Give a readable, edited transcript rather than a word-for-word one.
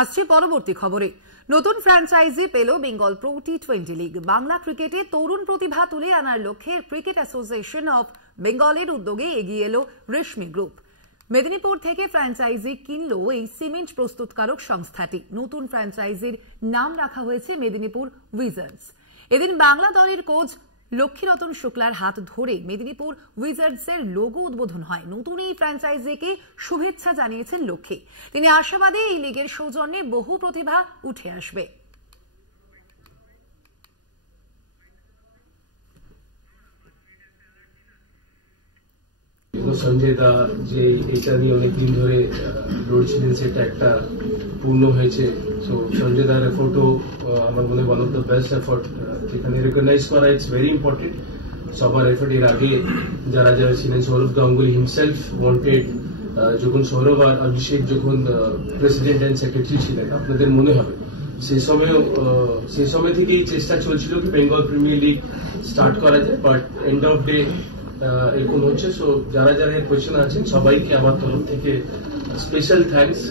আসছে পরবর্তী খবরে। নতুন ফ্র্যাঞ্চাইজি পেল Bengal pro T20 league. Bangla ক্রিকেটে তরুণ প্রতিভা তুলে আনার লক্ষ্যে ক্রিকেট অ্যাসোসিয়েশন অফ বেঙ্গলের উদ্যোগে এগিয়ে এলো রেশমি গ্রুপ। মেদিনীপুর থেকে ফ্র্যাঞ্চাইজি কিনল এই সিমেন্ট প্রস্তুতকারক সংস্থাটি। নতুন ফ্র্যাঞ্চাইজির নাম রাখা হয়েছে মেদিনীপুর উইজার্ডস। এদিন বাংলা দলের কোচ লক্ষ্মীরতন শুক্লার হাত ধরে মেদিনীপুর উইজার্ডসের লোগো উদ্বোধন হয়। নতুন এই ফ্র্যাঞ্চাইজিকে শুভেচ্ছা জানিয়েছেন লক্ষ্মী। তিনি আশাবাদী এই লিগের সৌজন্যে বহু প্রতিভা উঠে আসবে। সঞ্জয় দা যে এটা নিয়ে অনেকদিন ধরে লড়ছিলেন, সেটা একটা পূর্ণ হয়েছে। সো সঞ্জয় দার এফোর্টও আমার মনে one of the best effort, যেখানে রেকগনাইজ করা ইটস ভেরি ইম্পর্টেন্ট। সবার এফোর্ট এর আগে যারা যারা ছিলেন, সৌরভ গাঙ্গুলি হিমসেলফ ওয়ান্টেড, যখন সৌরভ আর অভিষেক যখন প্রেসিডেন্ট অ্যান্ড সেক্রেটারি ছিলেন, আপনাদের মনে হবে সেই সময় থেকেই চেষ্টা চলছিল কি বেঙ্গল প্রিমিয়ার লিগ স্টার্ট করা যায়, বাট এন্ড অফ ডে এখন হচ্ছে। সো যারা যারা এর কোয়েশ্চেন আছেন সবাইকে আমার তরফ থেকে স্পেশাল থ্যাঙ্কস।